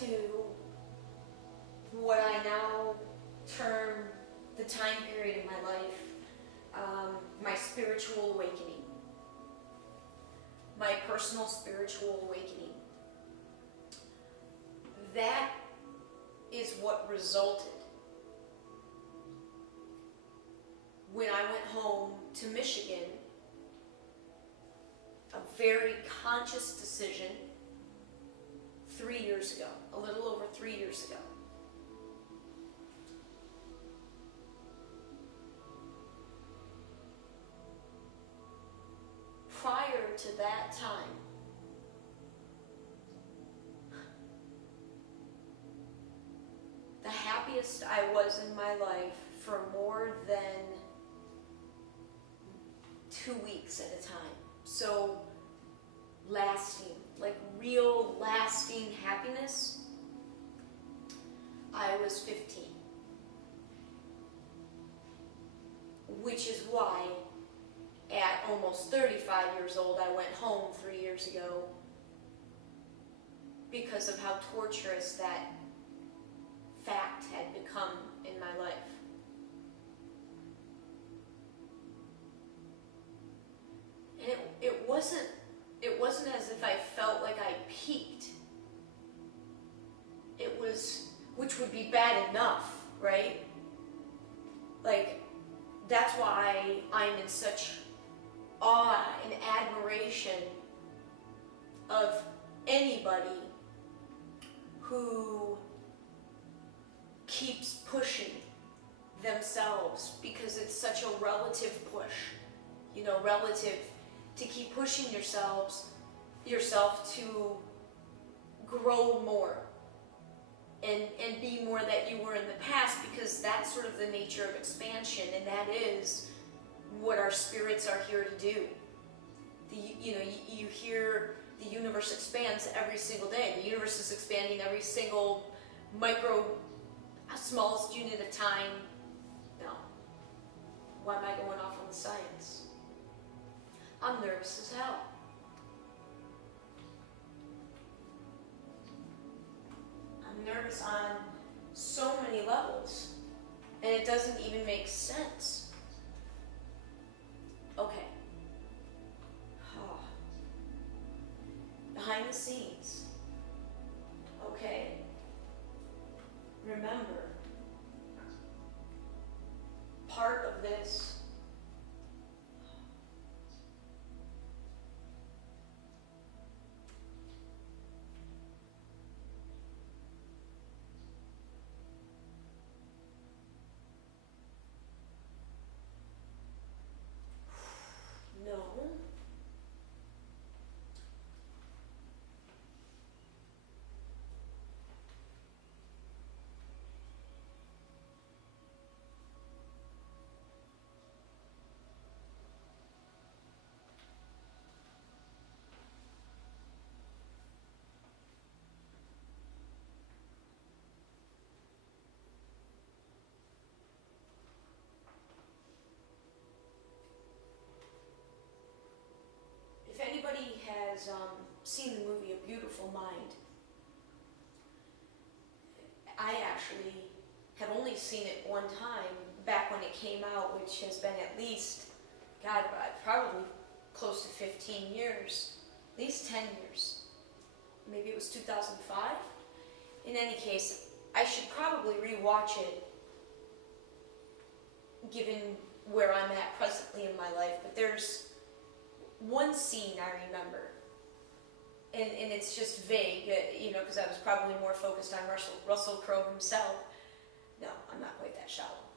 to what I now term the time period in my life, my spiritual awakening, my personal spiritual awakening. That is what resulted when I went home to Michigan, a very conscious decision 3 years ago, a little over 3 years ago. Prior to that time, the happiest I was in my life for more than 2 weeks at a time. So lasting, like real lasting happiness, I was 15. Which is why at almost 35 years old, I went home 3 years ago because of how torturous that fact had become in my life. And it wasn't as if I felt like I peaked. It was, which would be bad enough, right? Like, that's why I'm in such awe and admiration of anybody who keeps pushing themselves, because it's such a relative push, you know, relative to keep pushing yourself to grow more and be more that you were in the past, because that's sort of the nature of expansion, and that is what our spirits are here to do. You hear the universe expands every single day. The universe is expanding every single smallest unit of time. No. Why am I going off on the science? I'm nervous as hell. I'm nervous on so many levels, and it doesn't even make sense. Okay. Behind the scenes. Okay. Remember, part of this anybody has seen the movie A Beautiful Mind, I actually have only seen it one time back when it came out, which has been at least, God, probably close to 15 years, at least 10 years. Maybe it was 2005. In any case, I should probably rewatch it, given where I'm at presently in my life, but there's one scene I remember, and it's just vague, because I was probably more focused on Russell Crowe himself. No, I'm not quite that shallow.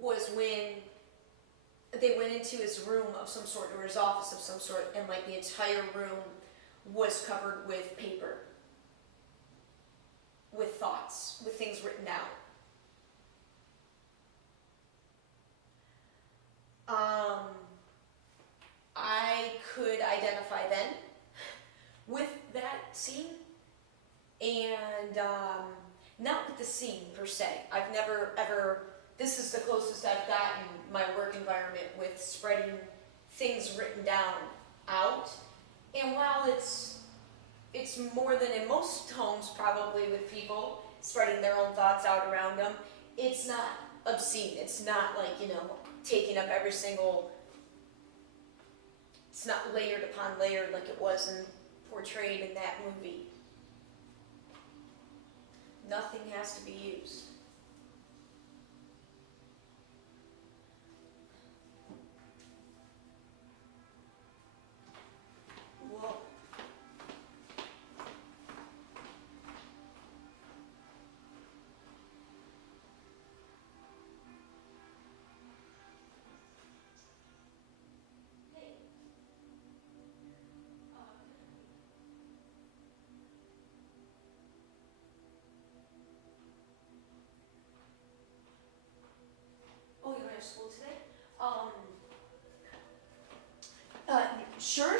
Was when they went into his room of some sort, or his office of some sort, and like the entire room was covered with paper, with thoughts, with things written down. I could identify then with that scene, and not with the scene per se. I've never ever, this is the closest I've gotten my work environment with spreading things written down out, And while it's more than in most homes probably with people spreading their own thoughts out around them, it's not obscene. It's not like, taking up every single, it's not layered upon layered like it was portrayed in that movie. Nothing has to be used. Whoa. Oh, you don't have school today? Sure.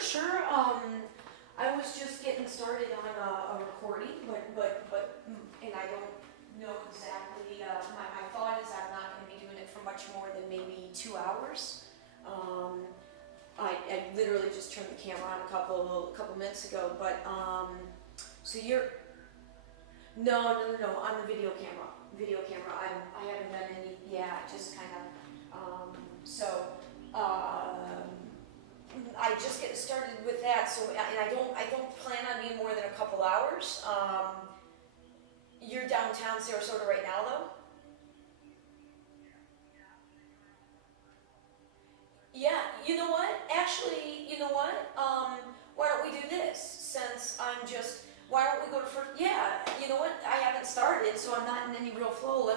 I was just getting started on a recording, and I don't know exactly. My thought is I'm not going to be doing it for much more than maybe 2 hours. I literally just turned the camera on a couple minutes ago, but so you're no on the video camera. I haven't done any. Yeah, just kind of. I just getting started with that. So and I don't plan on being more than a couple hours. You're downtown Sarasota right now, though. Yeah, you know what? Actually, you know what? Why don't we do this? Since why don't we go to first? Yeah, you know what? I haven't started, so I'm not in any real flow.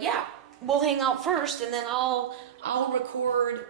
Yeah. We'll hang out first, and then I'll record